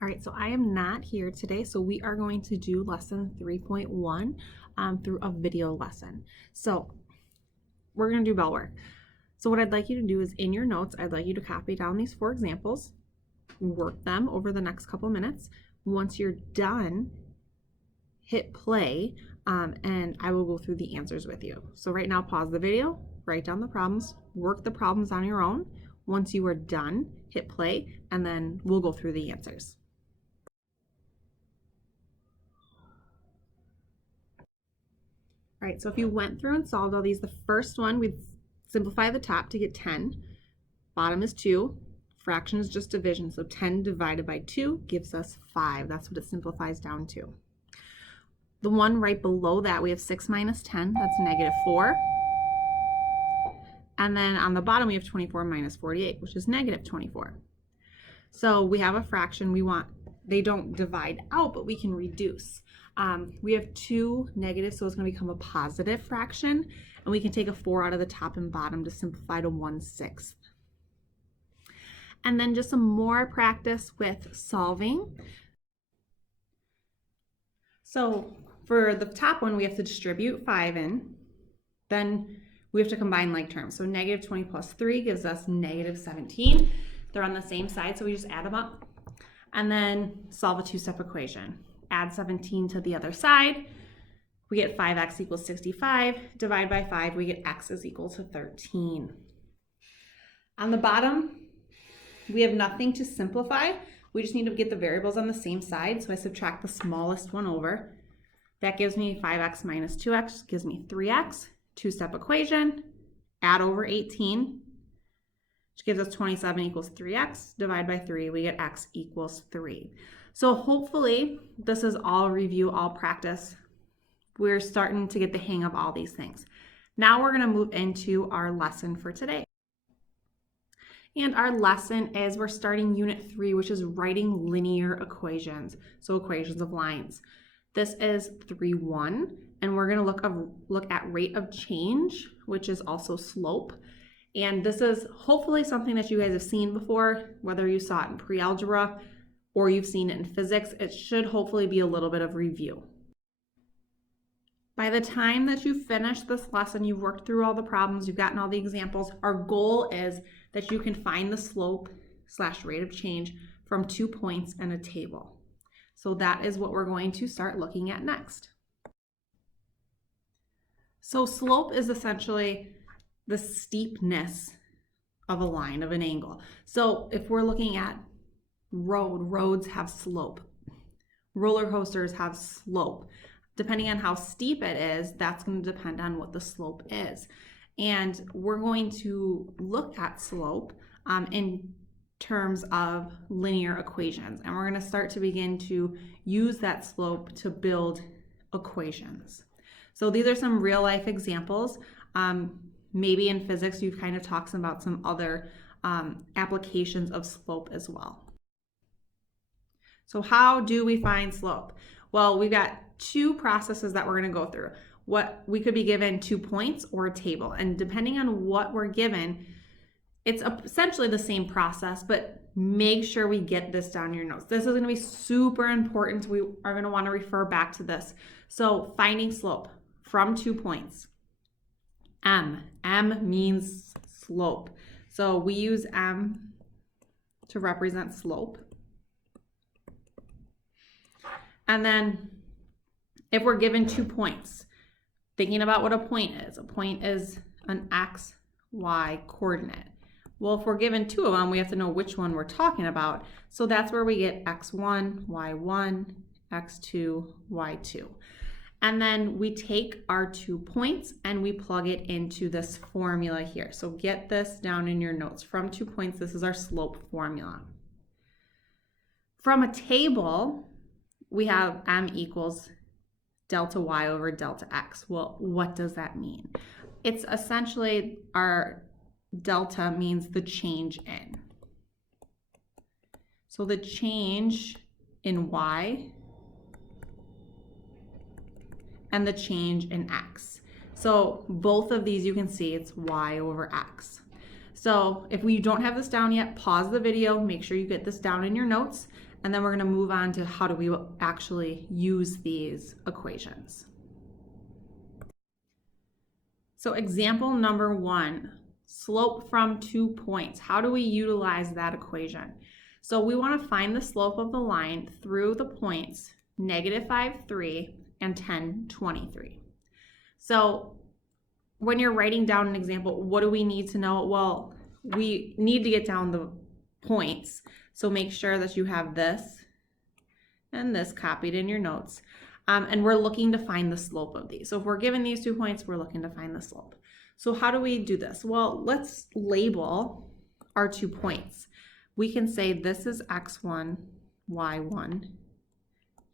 All right, so I am not here today, so we are going to do lesson 3.1 through a video lesson. So we're going to do bell work. So what I'd like you to do is in your notes, I'd like you to copy down these 4 examples, work them over the next couple minutes. Once you're done, hit play, and I will go through the answers with you. So right now, pause the video, write down the problems, work the problems on your own. Once you are done, hit play, and then we'll go through the answers. All right, so if you went through and solved all these, the first one, we'd simplify the top to get 10. Bottom is 2. Fraction is just division, so 10 divided by 2 gives us 5. That's what it simplifies down to. The one right below that, we have 6 minus 10. That's negative 4. And then on the bottom, we have 24 minus 48, which is negative 24. So we have a fraction they don't divide out, but we can reduce. We have 2 negatives, so it's going to become a positive fraction, and we can take a 4 out of the top and bottom to simplify to 1/6. And then just some more practice with solving. So for the top one, we have to distribute 5 in. Then we have to combine like terms. So negative 20 plus 3 gives us negative 17. They're on the same side, so we just add them up. And then solve a 2-step equation. Add 17 to the other side. We get 5x equals 65. Divide by 5, we get x is equal to 13. On the bottom, we have nothing to simplify. We just need to get the variables on the same side. So I subtract the smallest one over. That gives me 5x minus 2x, gives me 3x. 2-step equation. Add over 18. Which gives us 27 equals 3x. Divide by 3, we get x equals 3. So hopefully this is all review, all practice. We're starting to get the hang of all these things. Now we're going to move into our lesson for today. And our lesson is we're starting unit 3, which is writing linear equations. So equations of lines. This is 3.1, and we're going to look at rate of change, which is also slope. And this is hopefully something that you guys have seen before, whether you saw it in pre-algebra or you've seen it in physics. It should hopefully be a little bit of review. By the time that you finish this lesson, you've worked through all the problems, you've gotten all the examples. Our goal is that you can find the slope / rate of change from 2 points in a table. So that is what we're going to start looking at next. So slope is essentially the steepness of a line, of an angle. So if we're looking at roads have slope. Roller coasters have slope. Depending on how steep it is, that's going to depend on what the slope is. And we're going to look at slope in terms of linear equations. And we're going to start to begin to use that slope to build equations. So these are some real life examples. Maybe in physics, you've kind of talked about some other applications of slope as well. So how do we find slope? Well, we've got 2 processes that we're going to go through. What we could be given 2 points or a table, and depending on what we're given, it's essentially the same process, but make sure we get this down in your notes. This is going to be super important. We are going to want to refer back to this. So finding slope from 2 points. M means slope. So we use M to represent slope. And then if we're given 2 points, thinking about what a point is an x, y coordinate. Well, if we're given 2 of them, we have to know which one we're talking about. So that's where we get x1, y1, x2, y2. And then we take our 2 points and we plug it into this formula here. So get this down in your notes. From 2 points, this is our slope formula. From a table, we have m equals delta y over delta x. Well, what does that mean? It's essentially our delta means the change in. So the change in y and the change in x. So both of these you can see it's y over x. So if we don't have this down yet, pause the video, make sure you get this down in your notes, and then we're going to move on to how do we actually use these equations. So example number 1, slope from 2 points. How do we utilize that equation? So we want to find the slope of the line through the points -5, 3, and 10, 23. So when you're writing down an example, what do we need to know? Well, we need to get down the points. So make sure that you have this and this copied in your notes. And we're looking to find the slope of these. So if we're given these 2 points, we're looking to find the slope. So how do we do this? Well, let's label our 2 points. We can say this is x1, y1,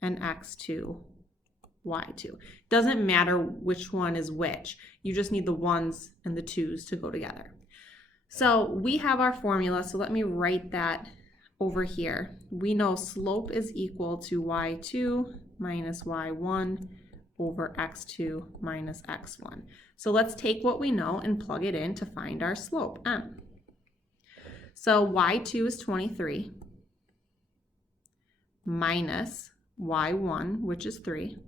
and x2, y2. Doesn't matter which one is which. You just need the 1s and the 2s to go together. So we have our formula, so let me write that over here. We know slope is equal to y2 minus y1 over x2 minus x1. So let's take what we know and plug it in to find our slope, m. So y2 is 23 minus y1, which is 3,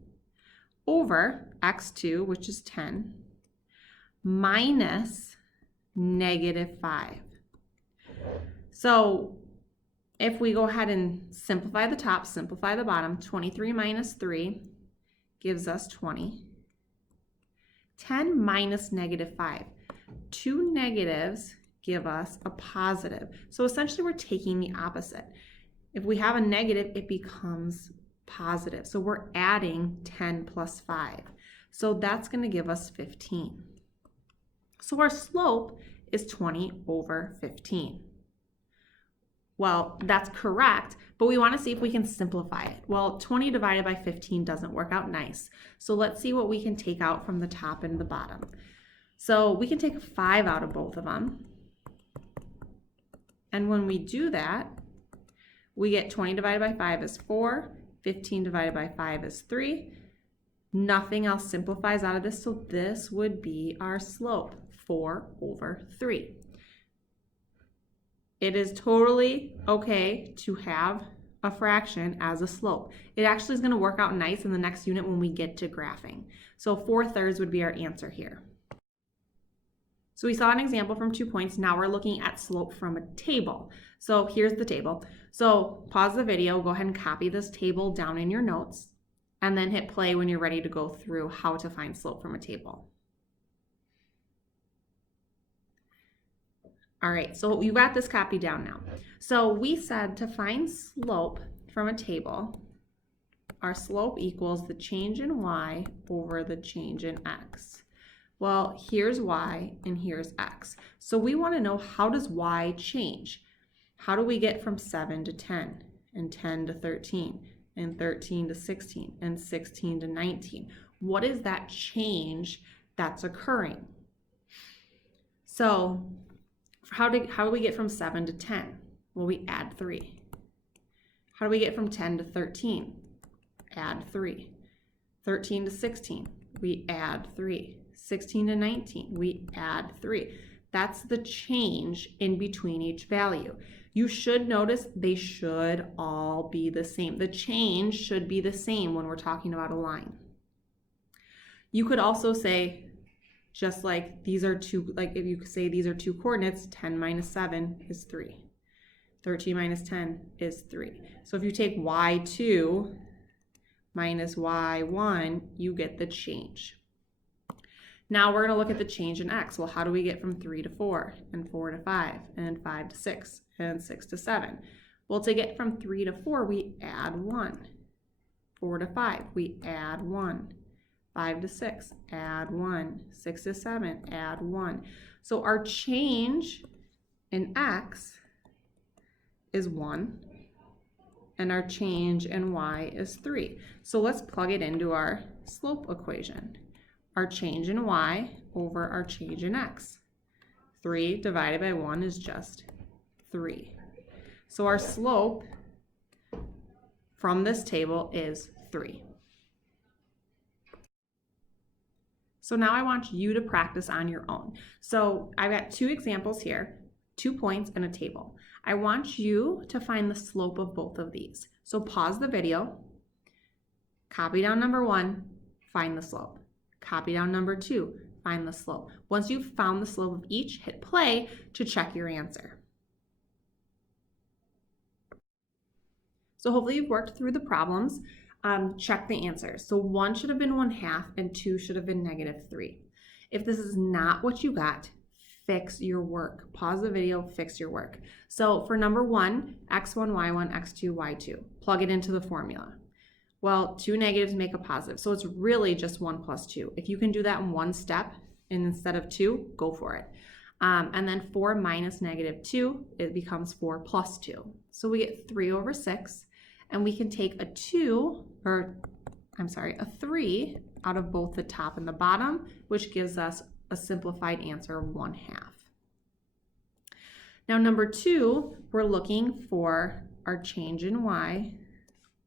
over x2, which is 10, minus -5. So if we go ahead and simplify the top, simplify the bottom, 23 minus 3 gives us 20. 10 minus -5. 2 negatives give us a positive. So essentially we're taking the opposite. If we have a negative, it becomes positive. So we're adding 10 plus 5. So that's going to give us 15. So our slope is 20 over 15. Well, that's correct, but we want to see if we can simplify it. Well, 20 divided by 15 doesn't work out nice. So let's see what we can take out from the top and the bottom. So we can take a 5 out of both of them. And when we do that, we get 20 divided by 5 is 4, 15 divided by 5 is 3. Nothing else simplifies out of this, so this would be our slope, 4 over 3. It is totally okay to have a fraction as a slope. It actually is going to work out nice in the next unit when we get to graphing. So 4/3 would be our answer here. So we saw an example from 2 points. Now we're looking at slope from a table. So here's the table. So pause the video, go ahead and copy this table down in your notes, and then hit play when you're ready to go through how to find slope from a table. All right, so you got this copy down now. So we said to find slope from a table, our slope equals the change in y over the change in x. Well, here's y and here's x. So we want to know, how does y change? How do we get from 7 to 10 and 10 to 13 and 13 to 16 and 16 to 19? What is that change that's occurring? So how do we get from 7 to 10? Well, we add 3. How do we get from 10 to 13? Add 3. 13 to 16, we add 3. 16 to 19, we add 3. That's the change in between each value. You should notice they should all be the same. The change should be the same when we're talking about a line. You could also say, just like these are two, like if you say these are two coordinates, 10 minus 7 is 3. 13 minus 10 is 3. So if you take y2 minus y1, you get the change. Now we're going to look at the change in x. Well, how do we get from 3 to 4, and 4 to 5, and 5 to 6, and 6 to 7? Well, to get from 3 to 4, we add 1. 4 to 5, we add 1. 5 to 6, add 1. 6 to 7, add 1. So our change in x is 1, and our change in y is 3. So let's plug it into our slope equation. Our change in y over our change in x. 3 divided by 1 is just 3. So our slope from this table is 3. So now I want you to practice on your own. So I've got 2 examples here. 2 points, and a table. I want you to find the slope of both of these. So pause the video, copy down number 1, find the slope. Copy down number 2, find the slope. Once you've found the slope of each, hit play to check your answer. So hopefully you've worked through the problems. Check the answers. So 1 should have been 1/2 and 2 should have been -3. If this is not what you got, fix your work. Pause the video, fix your work. So for number 1, x1, y1, x2, y2, plug it into the formula. Well, 2 negatives make a positive, so it's really just 1 plus 2. If you can do that in one step instead of 2, go for it. And then 4 minus -2, it becomes 4 plus 2. So we get 3/6, and we can take a 3 out of both the top and the bottom, which gives us a simplified answer of 1/2. Now number 2, we're looking for our change in y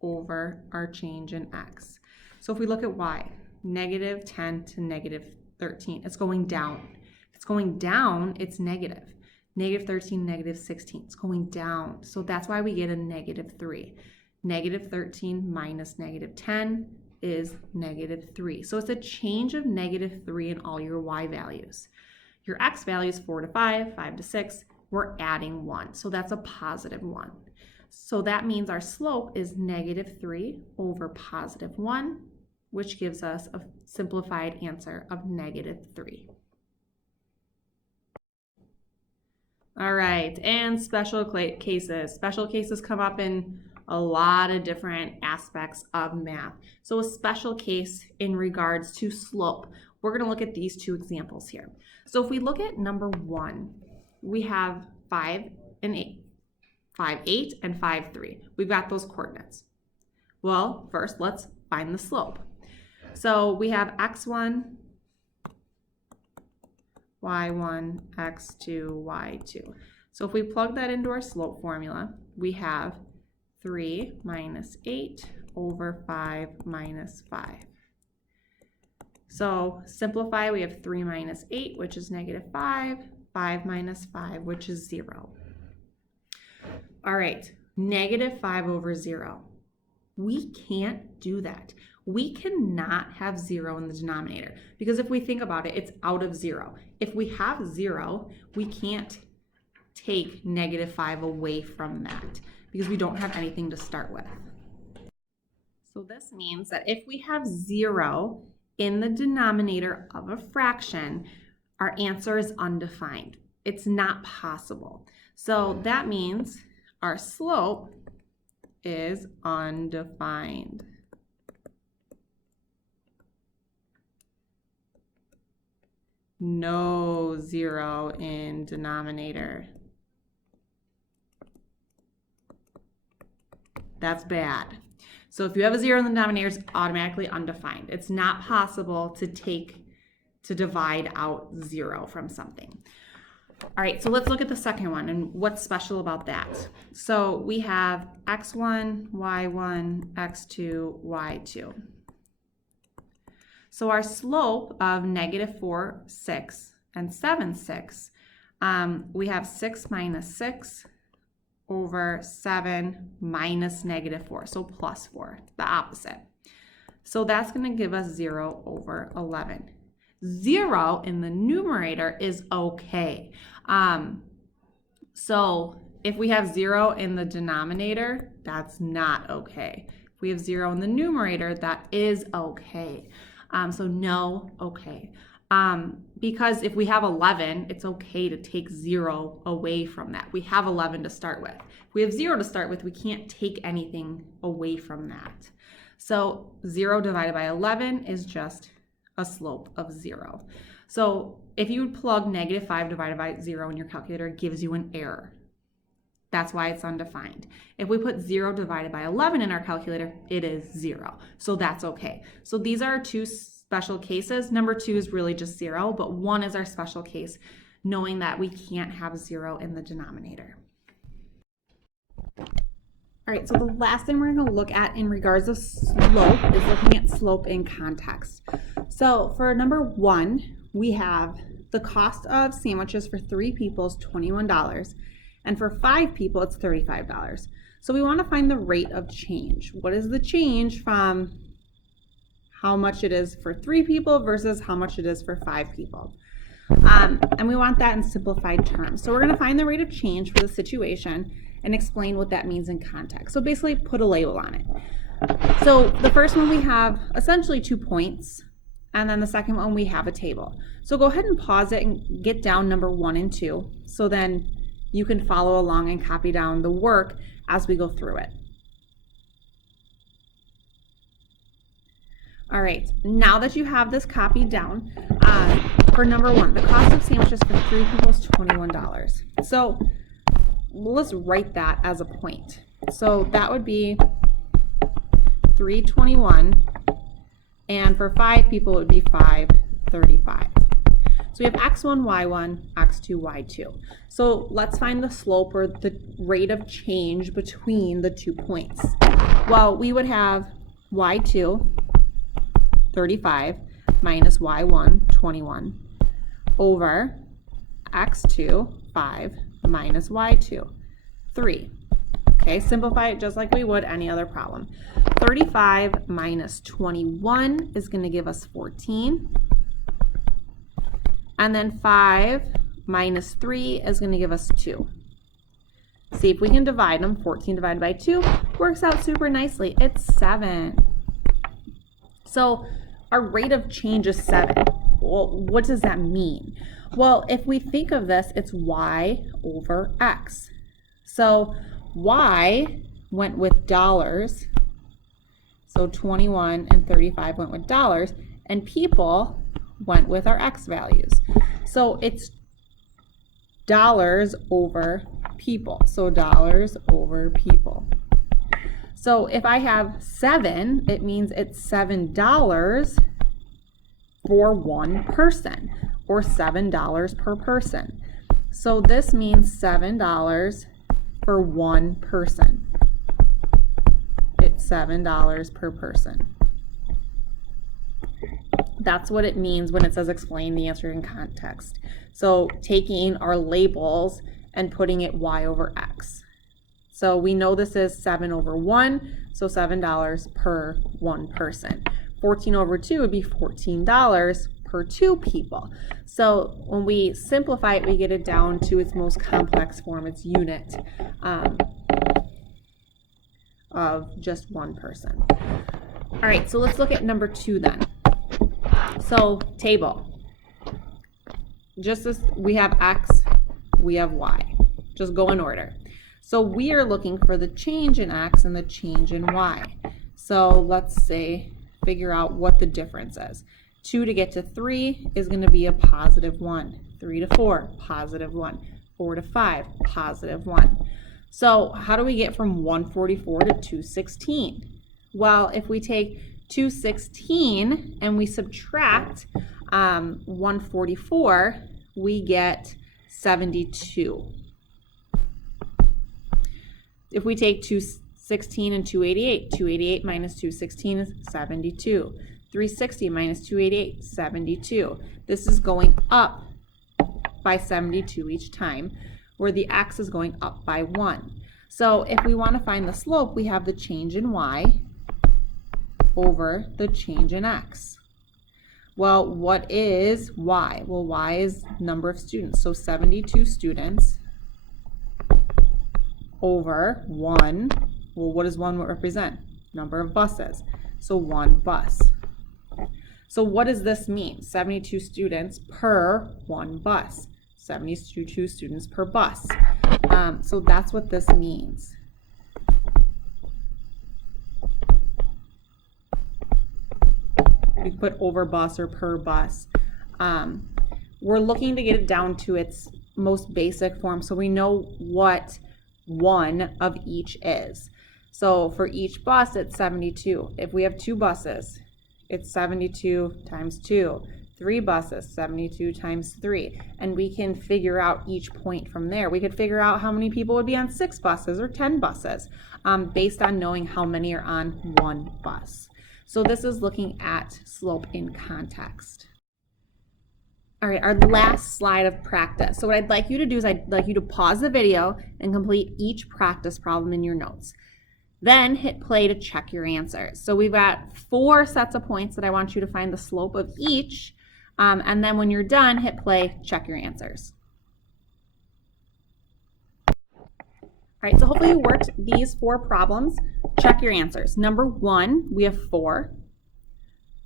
over our change in x. So if we look at y, -10 to -13, it's going down. If it's going down, it's negative. -13, -16, it's going down. So that's why we get a -3. -13 minus -10 is -3. So it's a change of -3 in all your y values. Your x values 4 to 5, 5 to 6, we're adding 1. So that's a positive 1. So that means our slope is -3 over +1, which gives us a simplified answer of -3. All right, and special cases. Special cases come up in a lot of different aspects of math. So a special case in regards to slope, we're going to look at these 2 examples here. So if we look at number 1, we have 5 and 8. 5, 8, and 5, 3. We've got those coordinates. Well, first let's find the slope. So we have x1, y1, x2, y2. So if we plug that into our slope formula, we have 3 minus 8 over 5 minus 5. So simplify, we have 3 minus 8, which is -5, 5 minus 5, which is 0. All right, -5 over 0. We can't do that. We cannot have 0 in the denominator because if we think about it, it's out of 0. If we have 0, we can't take -5 away from that because we don't have anything to start with. So this means that if we have 0 in the denominator of a fraction, our answer is undefined. It's not possible. So that means our slope is undefined. No 0 in denominator. That's bad. So if you have a 0 in the denominator, it's automatically undefined. It's not possible to divide out 0 from something. All right, so let's look at the second one and what's special about that. So we have x1, y1, x2, y2. So our slope of -4, 6, and 7, 6, we have 6 minus 6 over 7 minus -4, so plus 4, the opposite. So that's going to give us 0 over 11. 0 in the numerator is okay. So if we have 0 in the denominator, that's not okay. If we have 0 in the numerator, that is okay. So no, okay. Because if we have 11, it's okay to take 0 away from that. We have 11 to start with. If we have 0 to start with, we can't take anything away from that. So 0 divided by 11 is just a slope of 0. So if you would plug -5 divided by 0 in your calculator, it gives you an error. That's why it's undefined. If we put 0 divided by 11 in our calculator, it is 0. So that's okay. So these are our 2 special cases. Number 2 is really just 0, but 1 is our special case, knowing that we can't have 0 in the denominator. All right, so the last thing we're going to look at in regards to slope is looking at slope in context. So for number 1, we have the cost of sandwiches for 3 people is $21, and for 5 people it's $35. So we want to find the rate of change. What is the change from how much it is for 3 people versus how much it is for 5 people? And we want that in simplified terms. So we're going to find the rate of change for the situation and explain what that means in context. So basically put a label on it. So the first one we have essentially 2 points, and then the second one we have a table. So go ahead and pause it and get down number 1 and 2, so then you can follow along and copy down the work as we go through it. All right, now that you have this copied down, for number 1, the cost of sandwiches for 3 people is $21. So let's write that as a point. So that would be $3.21, and for 5 people it would be $5.35. So we have x1, y1, x2, y2. So let's find the slope or the rate of change between the 2 points. Well, we would have y2, 35, minus y1, 21, over x2, 5, minus y2, 3. Okay, simplify it just like we would any other problem. 35 minus 21 is going to give us 14. And then 5 minus 3 is going to give us 2. See if we can divide them. 14 divided by 2 works out super nicely. It's 7. So our rate of change is 7. Well, what does that mean? Well, if we think of this, it's y over x. So y went with dollars. So 21 and 35 went with dollars, and people went with our x values. So it's dollars over people. So dollars over people. So if I have 7, it means it's $7 for one person, or $7 per person. So this means $7 for one person. It's $7 per person. That's what it means when it says explain the answer in context. So taking our labels and putting it y over x. So we know this is 7 over 1, so $7 per one person. 14 over 2 would be $14 per 2 people. So when we simplify it, we get it down to its most complex form, its unit of just one person. All right, so let's look at number 2 then. So table. Just as we have x, we have y. Just go in order. So we are looking for the change in x and the change in y. So let's say, figure out what the difference is. 2 to get to 3 is going to be a positive 1. 3 to 4, positive 1. 4 to 5, positive 1. So how do we get from 144 to 216? Well, if we take 216 and we subtract 144, we get 72. If we take 216 and 288, 288 minus 216 is 72. 360 minus 288, 72. This is going up by 72 each time, where the x is going up by 1. So if we want to find the slope, we have the change in y over the change in x. Well, what is y? Well, y is number of students. So 72 students over 1. Well, what does 1 represent? Number of buses. So 1 bus. So what does this mean? 72 students per 1 bus. 72 students per bus. So that's what this means. We put over bus or per bus. We're looking to get it down to its most basic form, so we know what one of each is. So for each bus, it's 72. If we have 2 buses, it's 72 times 2. 3 buses, 72 times 3. And we can figure out each point from there. We could figure out how many people would be on 6 buses or 10 buses based on knowing how many are on 1 bus. So this is looking at slope in context. All right, our last slide of practice. So what I'd like you to do is I'd like you to pause the video and complete each practice problem in your notes. Then hit play to check your answers. So we've got 4 sets of points that I want you to find the slope of each. And then when you're done, hit play, check your answers. All right, so hopefully you worked these 4 problems. Check your answers. Number 1, we have 4.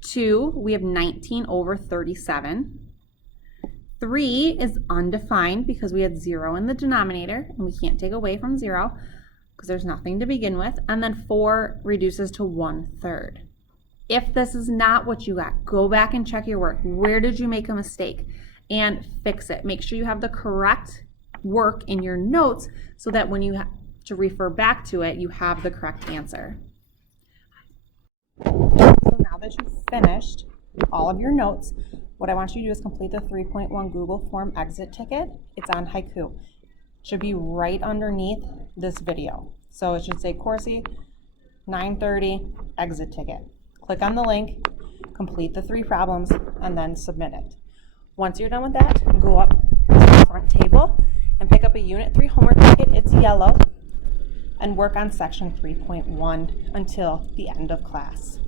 2, we have 19 over 37. 3 is undefined because we had 0 in the denominator, and we can't take away from 0 because there's nothing to begin with. And then 4 reduces to 1/3. If this is not what you got, go back and check your work. Where did you make a mistake? And fix it. Make sure you have the correct work in your notes so that when you have to refer back to it, you have the correct answer. So now that you've finished all of your notes, what I want you to do is complete the 3.1 Google Form exit ticket. It's on Haiku. It should be right underneath this video. So it should say Corsi 9:30 exit ticket. Click on the link, complete the 3 problems, and then submit it. Once you're done with that, go up to the front table and pick up a Unit 3 homework ticket. It's yellow, and work on section 3.1 until the end of class.